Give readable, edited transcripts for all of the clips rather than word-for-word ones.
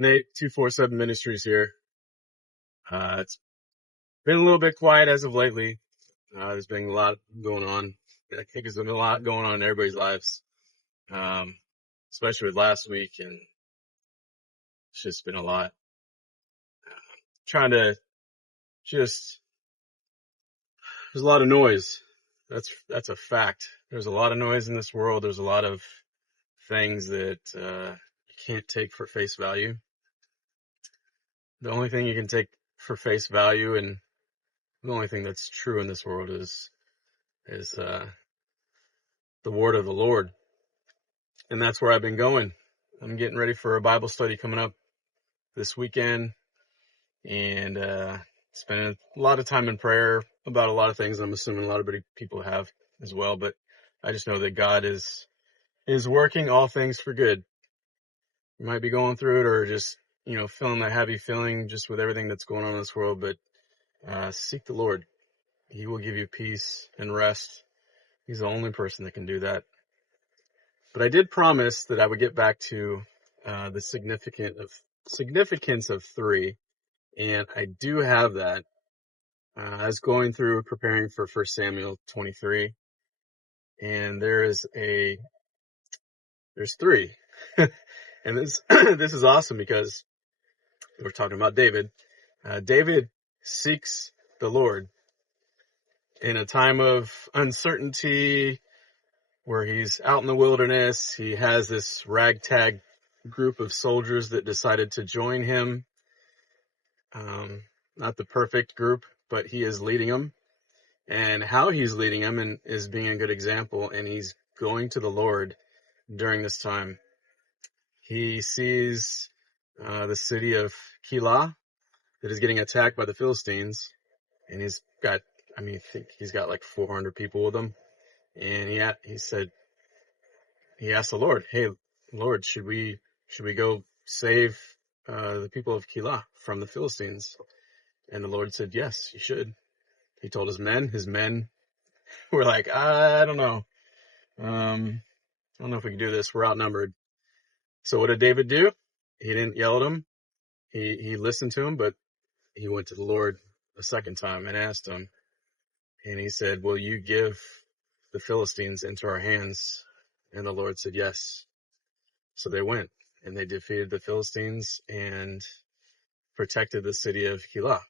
Nate, 247 Ministries here. It's been a little bit quiet as of lately. There's been a lot going on. I think there's been a lot going on in everybody's lives, um, especially with last week, and it's just been a lot. Trying to just, there's a lot of noise. That's a fact. There's a lot of noise in this world. There's a lot of things that you can't take for face value. The only thing you can take for face value, and the only thing that's true in this world is the word of the Lord. And that's where I've been going. I'm getting ready for a Bible study coming up this weekend, and spending a lot of time in prayer about a lot of things. I'm assuming a lot of people have as well, but I just know that God is working all things for good. You might be going through it, or just feeling that heavy feeling just with everything that's going on in this world, but seek the Lord. He will give you peace and rest. He's the only person that can do that. But I did promise that I would get back to the significance of 3, and I do have that. I was going through preparing for 1 Samuel 23, and there's 3, and this this is awesome because we're talking about David. David seeks the Lord in a time of uncertainty, where he's out in the wilderness. He has this ragtag group of soldiers that decided to join him. Not the perfect group, but he is leading them. And how he's leading them and is being a good example. And he's going to the Lord during this time. He sees the city of Keilah that is getting attacked by the Philistines. And he's got, I think he's got like 400 people with him. And he asked the Lord, "Hey, Lord, should we go save the people of Keilah from the Philistines?" And the Lord said, "Yes, you should." He told his men. His men were like, "I don't know. I don't know if we can do this. We're outnumbered." So what did David do? He didn't yell at him. He listened to him, but he went to the Lord a second time and asked him. And he said, "Will you give the Philistines into our hands?" And the Lord said, "Yes." So they went, and they defeated the Philistines and protected the city of Keilah.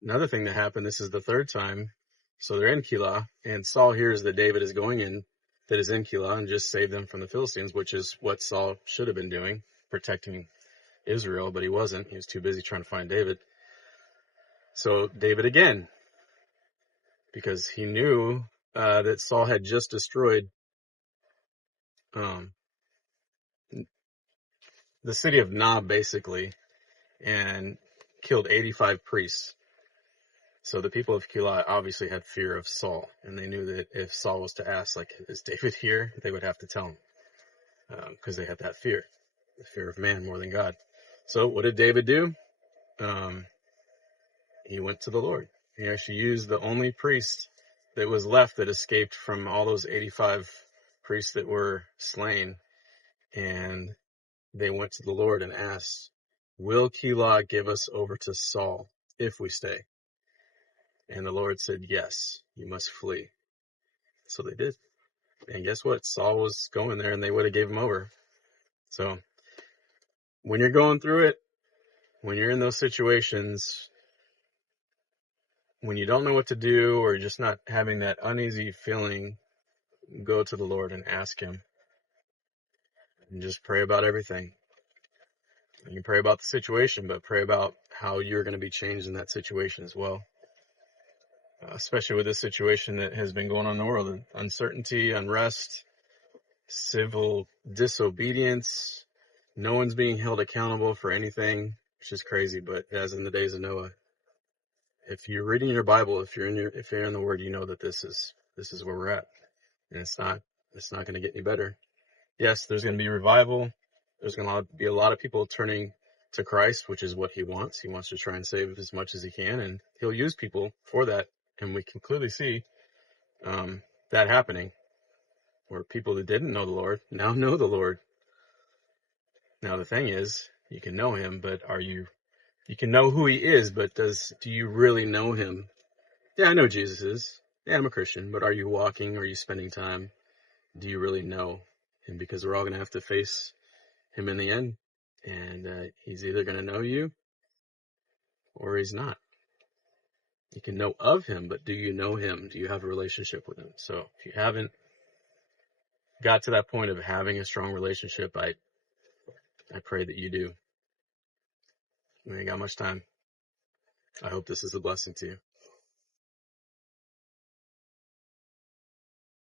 Another thing that happened, this is the 3rd time. So they're in Keilah, and Saul hears that David is going in, that is in Keilah, and just saved them from the Philistines, which is what Saul should have been doing, protecting Israel, but he wasn't. He was too busy trying to find David. So David again, because he knew that Saul had just destroyed the city of Nob, basically, and killed 85 priests. So the people of Keilah obviously had fear of Saul, and they knew that if Saul was to ask, like, "Is David here?" they would have to tell him, because they had that fear, the fear of man more than God. So what did David do? He went to the Lord. He actually used the only priest that was left that escaped from all those 85 priests that were slain, and they went to the Lord and asked, "Will Keilah give us over to Saul if we stay?" And the Lord said, "Yes, you must flee." So they did. And guess what? Saul was going there, and they would have gave him over. So when you're going through it, when you're in those situations, when you don't know what to do, or you're just not having that uneasy feeling, go to the Lord and ask him, and just pray about everything. You can pray about the situation, but pray about how you're going to be changed in that situation as well. Especially with this situation that has been going on in the world, uncertainty, unrest, civil disobedience. No one's being held accountable for anything, which is crazy. But as in the days of Noah, if you're reading your Bible, if you're in the Word, you know that this is where we're at, and it's not going to get any better. Yes, there's going to be revival. There's going to be a lot of people turning to Christ, which is what He wants. He wants to try and save as much as He can, and He'll use people for that. And we can clearly see that happening, where people that didn't know the Lord now know the Lord. Now the thing is, you can know him, but you can know who he is, but do you really know him? Yeah, I know Jesus is. Yeah, I'm a Christian, but are you walking? Are you spending time? Do you really know him? Because we're all going to have to face him in the end. And he's either going to know you or he's not. You can know of him, but do you know him? Do you have a relationship with him? So if you haven't got to that point of having a strong relationship, I pray that you do. We ain't got much time. I hope this is a blessing to you.